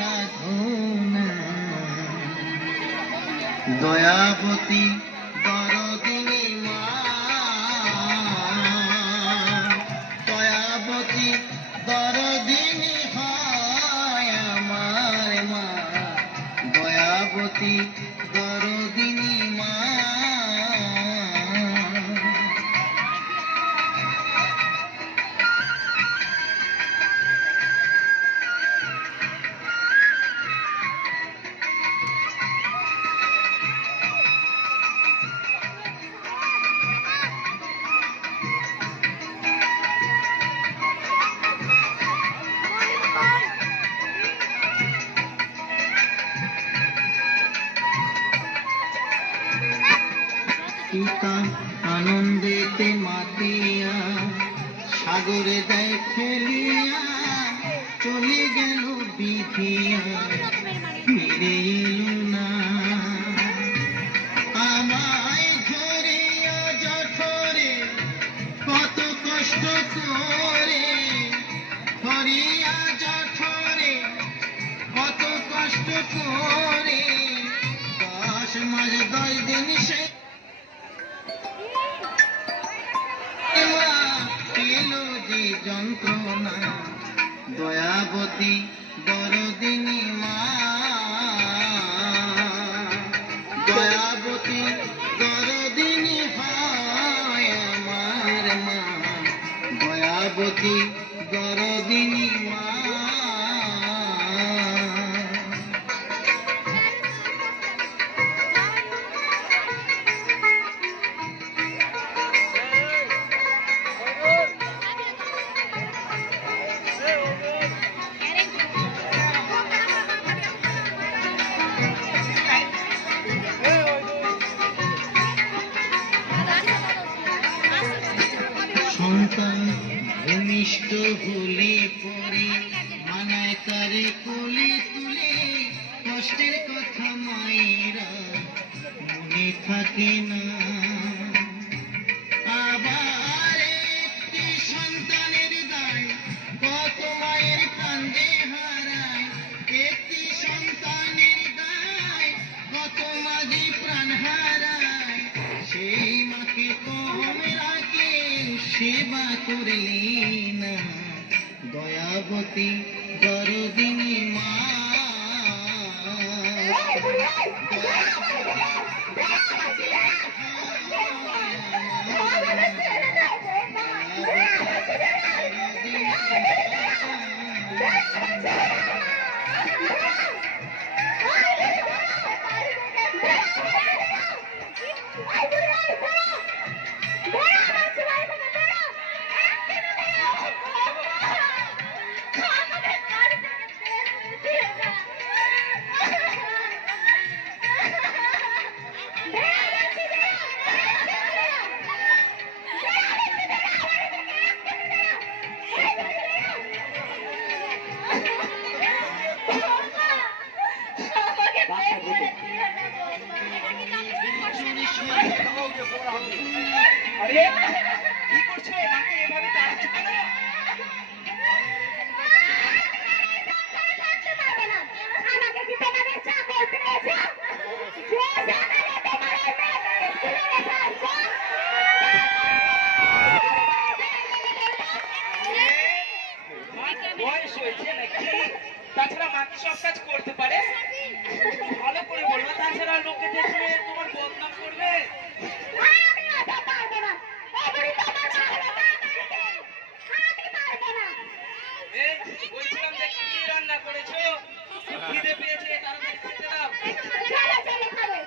সাধনা দয়াবতী দরদিনী মা, দয়াবতী দরদিনী হয় আমার মা, দয়াবতী দরদিনী মা। পিতা আনন্দেতে মাতিয়া সাগরে দেয় ফেলিয়া, চলে গেল বিধিয়া ফিরে এলো না। আমায় ধরিয়া জঠরে কত কষ্ট করে, ধরিয়া জঠরে কত কষ্ট করে, 10 মাস 10 দিন সে যে যন্ত্রণা, দয়াবতী দরদিনী মা, দয়াবতী দরদিনী হয় আমার মা, দয়াবতী দরদিনী মা। সন্তান ভূমিষ্ঠ হলে পরে মানায় তারে কোলে তুলে, কষ্টের কথা মায়েরা মনে থাকে না। আবার একটি সন্তানের দায় কত মায়ের কান্দে হারায়, একটি সন্তানের দায় কত মাঝে প্রাণ হারায়, সেই মাকে তোমরা সেবা করলি না, দয়াবতী দরদিনী মা। আরে কি করছো? মাকে এভাবে টানছো কেন? আমাকে কি তোমাদের চাকর পেয়েছো? যে জায়গায় তোমার এই মেয়েদের স্কুলে রেখেছো, বয়স হয়েছে নাকি? তাছাড়া মাকে সব কাজ করতে পারে? ভালো করে বলবো, তাছাড়া লোকে দেখলে তোমার বদনাম করবে। আমি ওটা পারবো না। এবারে তোমার আমি পারবো না। এই বলছিলাম যে কি রান্না করেছো? খিদে পেয়েছে, তাড়াতাড়ি খেতে দাও। চলো চলো খাবে।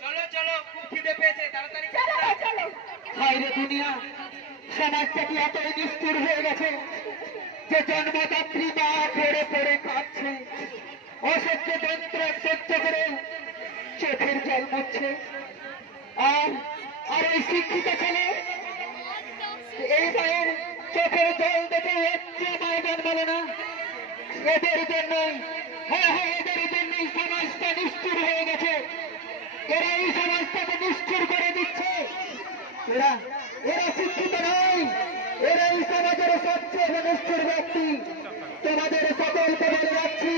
চলো চলো, খুব খিদে পেয়েছে, তাড়াতাড়ি খেতে দাও। হায়রে দুনিয়া, সমাজটা কি এতই নিষ্ঠুর হয়ে গেছে যে জন্মদাত্রী মা পড়ে পড়ে কাঁদছে, অসহ্য যন্ত্রণা সহ্য করে চোখের জল মুছছে। আর আর এই শিক্ষিত ছেলে এই মায়ের চোখের জল দেখে একটু মায়ের বলে না। এদের জন্যই, হ্যাঁ হ্যাঁ, এদের জন্যই সমাজটা নিষ্ঠুর হয়ে গেছে। এরা এই সমাজটাকে নিষ্ঠুর করে দিচ্ছে। এরা এরা শিক্ষিত নয়, এরা এই সমাজের সবচেয়ে ঘনিষ্ঠের ব্যক্তি। তোমাদের সকলকে বলে যাচ্ছি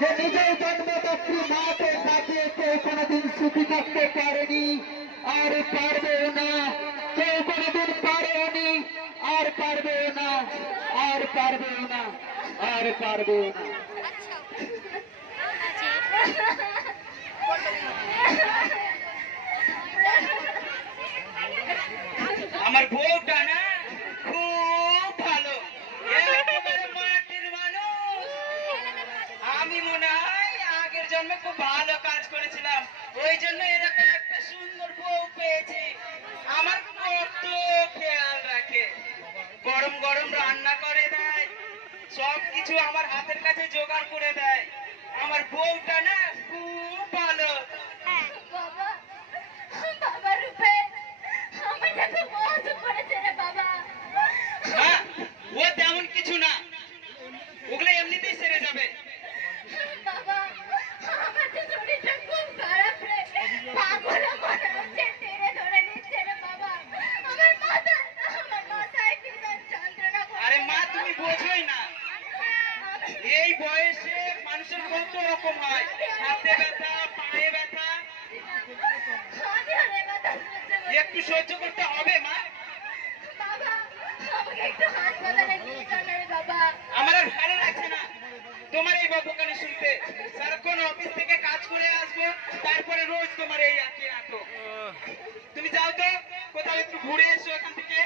যে নিজের জন্মদাত্রী মাকে কাটিয়ে কেউ কোনোদিন সুখী থাকতে পারেনি, আর পারবেও না। কেউ কোনোদিন পারেনি, আর পারবেও না, আর পারবেও না, আর পারবেও না। আমার বউটা না খুব ভালো, একেবারে মাটির মানুষ। আমি মনে হয় আগের জন্মে খুব ভালো কাজ করেছিলাম, ওই জন্য এরকম একটা সুন্দর বউ পেয়েছি। আমার কত খেয়াল রাখে, গরম গরম রান্না করে দেয়, সবকিছু আমার হাতের কাছে জোগাড় করে দেয়। আমার বউটা না খুব ভালো। বাবা, বাবা রূপে আমাকে খুব মోసం করেছে রে বাবা। হ্যাঁ, ও তেমন কিছু না, ওগুলো এমনিতেই সেরে যাবে। বাবা, আমার তো শরীরটা খুব খারাপ রে, পাগল মনে হচ্ছে, টেনে ধরে নিচ্ছে রে বাবা। আমার মাথায় ভীষণ যন্ত্রণা করছে। আরে মা, তুমি বোঝোই না, এই বয়সে মানুষের কত রকম হয়, হাতে ব্যথা, পায়ে ব্যথা, আমি আর এ ব্যথা সহ্য করতে- একটু সহ্য করতে হবে মা। বাবা, আমাকে একটু হাসপাতালে নিয়ে চল রে বাবা। আমার আর ভালো লাগছে না তোমার এই বকবকানি শুনতে। সারাক্ষণ অফিস থেকে কাজ করে আসবো, তারপরে রোজ তোমার এই একই নাটক। তুমি যাও তো, কোথাও একটু ঘুরে এসো এখান থেকে।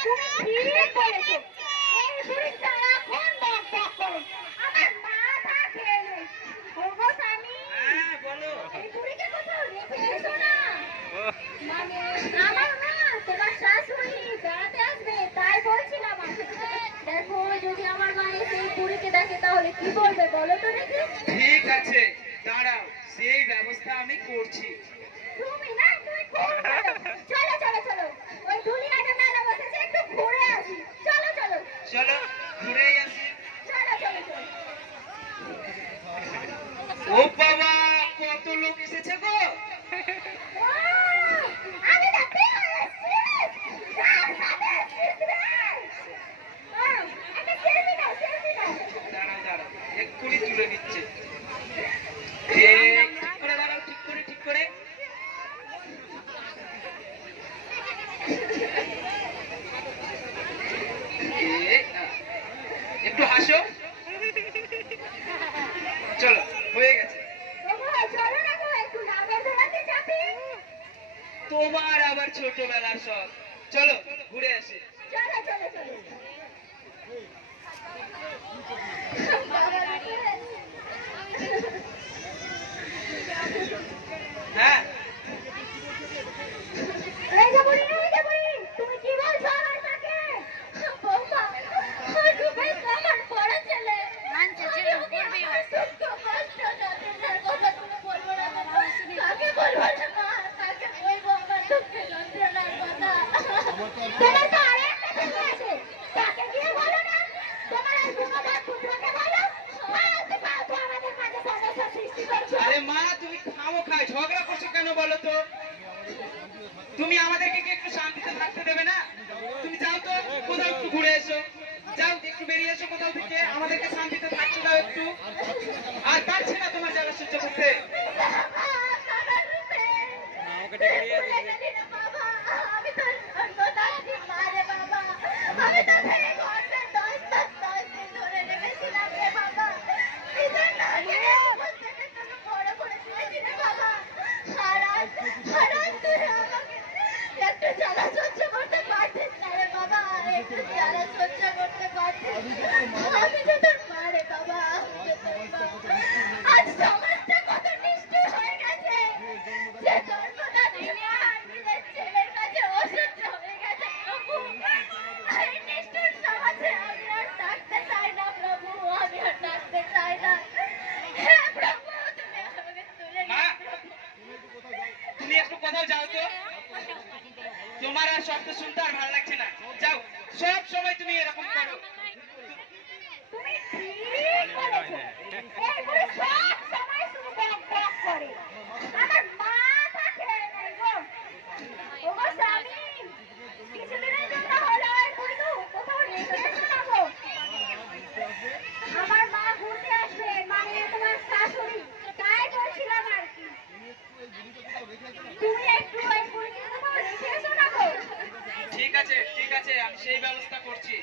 তুমি ঠিক বলেছো, এই বুড়ি সারাক্ষণ বক বক করে আমার মাথা খেয়ে নেয়। ওগো স্বামী, হ্যাঁ বলো। এই বুড়িকে কোথাও রেখে এসো না। মানে আমার না তোমার শাশুড়ি বেড়াতে আসবে, তাই বলছিলাম। দেখো, যদি আমার মা এসে এই বুড়িকে দেখে তাহলে কি বলবে বলো তো দেখি। ঠিক আছে, দাঁড়াও, সেই ব্যবস্থা আমি করছি। তুমি না, তুমি খুব ভালো। চলো চলো চলো, ওই দুনিয়াটা মেলা বসেছে, একটু ঘুরে আসি। চলো চলো চলো ঘুরেই আসি। চলো চলো চলো। ও বাবা, কত লোক এসেছে গো। আমি তো পেয়ে এসেছি। রাস্তাতে এসেছি রে। একটা সেলফি নাও, সেলফি নাও। দাঁড়াও দাঁড়াও, এক্ষুনি তুলে নিচ্ছে। ঠিক করে দাঁড়াও, ঠিক করে ঠিক করে। একটু হাসো। চলো, হয়ে গেছে। ওগো, চলো না গো, একটু নামের দোলাতে চাপি। তোমার আবার ছোটবেলার সব। চলো ঘুরে আসি। চলো চলো চলো। বাবা রে। হ্যাঁ, এই যে বুড়ি, এই যে বুড়ি, তুমি কি বলছো আমার মাকে? বৌমা, ওই রূপেশ আমার বড় ছেলে। আমি ওকে দুঃখ, কষ্ট, যন্ত্রণার কথা তুমি বলবো না বাবা। কাকে বলবো না মা, কাকে বলবো আমার দুঃখের যন্ত্রণার কথা? তোমার তো আরেকটা ছেলে আছে, তাকে গিয়ে বলো না। তোমার এই গুণধর পুত্রকে বলো। ফালতু ফালতু আমাদের মাঝে সমস্যা সৃষ্টি করছো। আরে মা, তুমি খামোখায় ঝগড়া করছো কেন বলো তো? তুমি আমাদেরকে কি একটু শান্তিতে থাকতে দেবে না? তুমি যাও তো, কোথাও একটু ঘুরে এসো। যাও, একটু বেরিয়ে এসো কোথাও থেকে, আমাদেরকে শান্তিতে থাকতে দাও একটু। আর পারছে না তোমার জ্বালা সহ্য করতে। আমি তো তোর মারে বাবা, আজ সমাজটা কত নিষ্ঠুর হয়ে গেছে, যে জন্মদাত্রী মা নিজের ছেলের কাছে অসহ্য হয়ে গেছে। প্রভু, এই নিষ্ঠুর সমাজে আমি আর থাকতে চাই না প্রভু, আমি আর থাকতে চাই না। হে প্রভু, তুমি আমাকে তুলে মা, নিও প্রভু। তুমি একটু কোথাও যাও তো। তোমার আর শব্দ শুনতে আর ভালো লাগছে না। যাও, সব সময় তুমি এরকম করো। তুমি ঠিক বলেছো, এই বুড়ি সব সময় শুধু বক বক করে, আমার মাথা খেয়ে নেয় গো। তুমি একটু ওই বুড়িকে তোমার রেখে এসো না গো। ঠিক আছে ঠিক আছে, আমি সেই ব্যবস্থা করছি।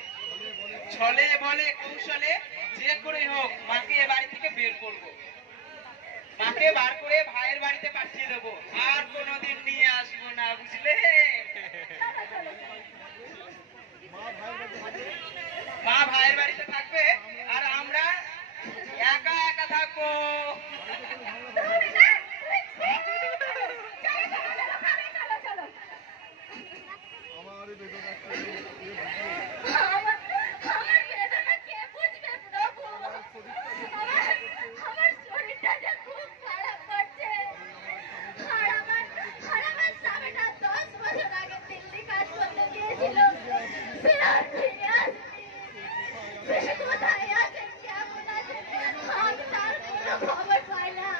ছলে বলে কৌশলে যে করে হোক মাকে এ বাড়ি থেকে বের করব। মাকে বার করে ভাইয়ের বাড়িতে পাঠিয়ে দেবো, আর কোনোদিন নিয়ে আসবো না, বুঝলে? চলো চলো চলো। মা ভাইয়ের বাড়িতে থাকবে আর আমরা একা একা থাকবো। তুমি না চলো চলো চলো খাবে, চলো চলো। আমার আমার বেদনা কে বুঝবে প্রভু? আমার শরীরটা যে খুব খারাপ করছে। আর আমার স্বামীটা 10 বছর আগে দিল্লি কাজ করতে গিয়েছিল, ফেরার ফিরে আসেনি। সে কোথায় আছে, কেমন আছে, আমি তার কোনো খবর পাই না।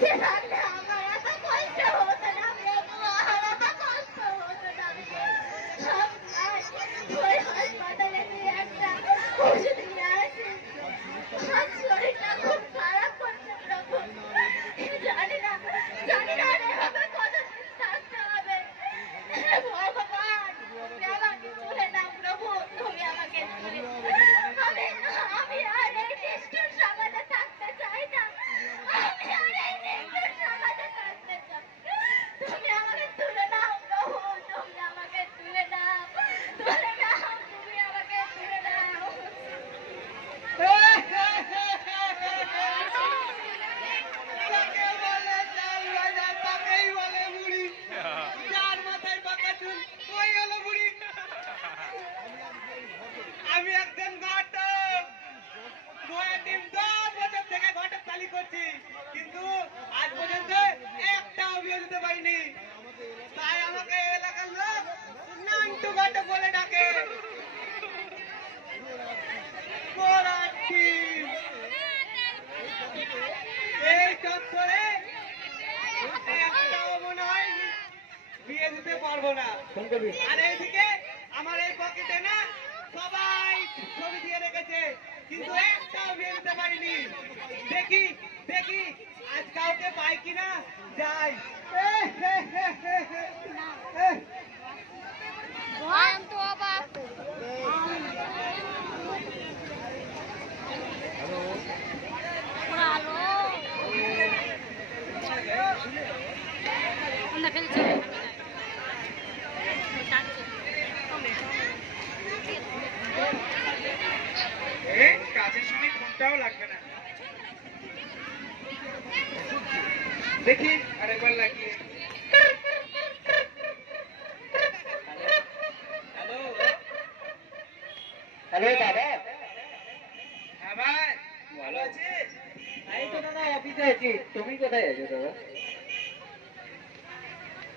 সে থাকলে আমার এত কষ্ট হতো না প্রভু, আমার এত কষ্ট হতো না। ওই হাসপাতালে দিয়ে একটা ওষুধ নিয়ে আসি। আমার শরীরটা খুব খারাপ করছে প্রভু। জানি না আর এভাবে কতদিন থাকতে হবে। হে ভগবান, তুমি আমাকে তুলে নাও প্রভু, তুমি আমাকে তুলে আমি আর এই নিষ্ঠুর সমাজে থাকতে চাই না। আমি আর এই নিষ্ঠুর সমাজে থাকতে চাই না। তুমি আমাকে তুলে নাও প্রভু, তুমি আমাকে তুলে নাও, তুলে নাও, তুমি আমাকে তুলে নাও। তাকে বলে চাল ভাজা, তাকেই বলে বুড়ি। যার মাথায় পাকা চুল, ওই হলো বুড়ি। আমি একজন ঘটক, নয়া টিম 10 বছর থেকে ঘটক তালি করছি, কিন্তু আজ পর্যন্ত একটাও বিয়ে দিতে পারিনি। তাই আমাকে এলাকার লোক নান্টু ঘটক বলে ডাকে। গোড়ার টিম। এই চত্বরে একটাও মনে হয় বিয়ে দিতে পারবো না। আর এইদিকে আমার এই পকেটে না সবাই ছবি দিয়ে রেখেছে, কিন্তু একটাও বিয়ে দিতে পারিনি। দেখি দেখি আজ কাউকে পাই কিনা, যাই। I'm তো অবাক। কাজের সময় ফোনটাও লাগবে না। দেখি আরেকবার লাগিয়ে। হ্যালো হ্যালো দাদা। হ্যাঁ ভাই, ভালো আছিস? এই তো দাদা অফিসে আছি, তুমি কোথায় আছো দাদা?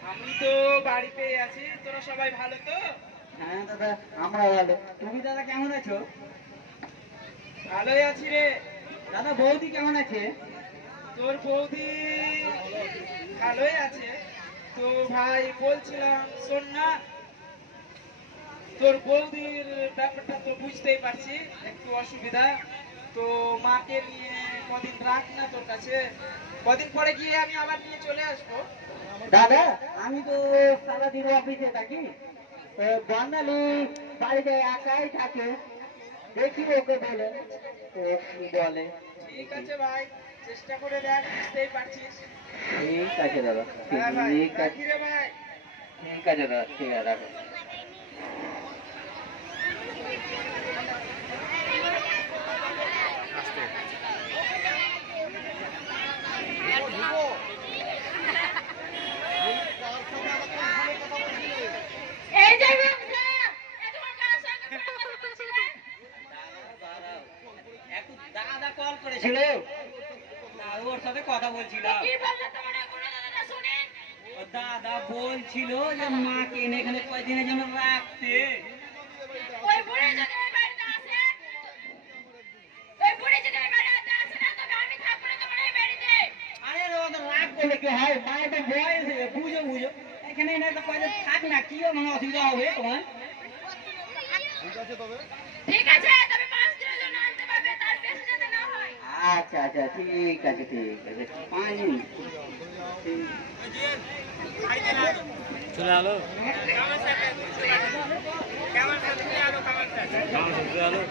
আমি তো বাড়িতেই আছি। তোরা সবাই ভালো তো? হ্যাঁ দাদা, আমরা ভালো। তুমি দাদা কেমন আছো? ভালোই আছি রে। দাদা বৌদি কেমন আছে? তোর বৌদি ভালোই আছে। তো ভাই বলছিলাম, শোন না, তোর বৌদির ব্যাপারটা তো বুঝতেই পারছি, একটু অসুবিধা। তো মাকে নিয়ে কদিন রাখ না তোর কাছে, কদিন পরে গিয়ে আমি আবার নিয়ে চলে আসবো। দাদা আমি তো সারাদিন অফিসে থাকি, বাঙালি বাড়িতে একাই থাকে, দেখি ওকে বলে ও কি বলে। ঠিক আছে ভাই, চেষ্টা করে দেখ, বুঝতেই পারছিস। ঠিক আছে দাদা, হ্যাঁ ভাই, ঠিক আছে, রাখি রে ভাই। ঠিক আছে দাদা, ঠিক আছে রাখো। এই যে রুমসা, এতক্ষণ কার সঙ্গে কথা বলছিলে? দাদা কল করেছিল, ওর সাথে কথা বলছিলাম। কি বললো তোমার কোনো দাদা শুনে? ও দাদা বলছিল যে মাকে এনে এখানে কয়দিনের জন্য রাখতে। ওই বুড়ি যদি এই বাড়িতে আসে, ওই বুড়ি যদি এই বাড়িতে আসে না, তবে আমি থাকবো না তোমার এই বাড়িতে। আরে ওদের রাগ করলে কি হয়, মায়ের তো বয়স, বুঝো বুঝো, এখানে এনে তো কয়দিন থাক না, কি মানে অসুবিধা হবে তোমার? ঠিক আছে, তবে 5 দিনের জন্য আনতে পারবে, তার বেশি যাতে না হয়। আচ্ছা আচ্ছা ঠিক আছে 5 মিনিট চলে আলো কেমন আলো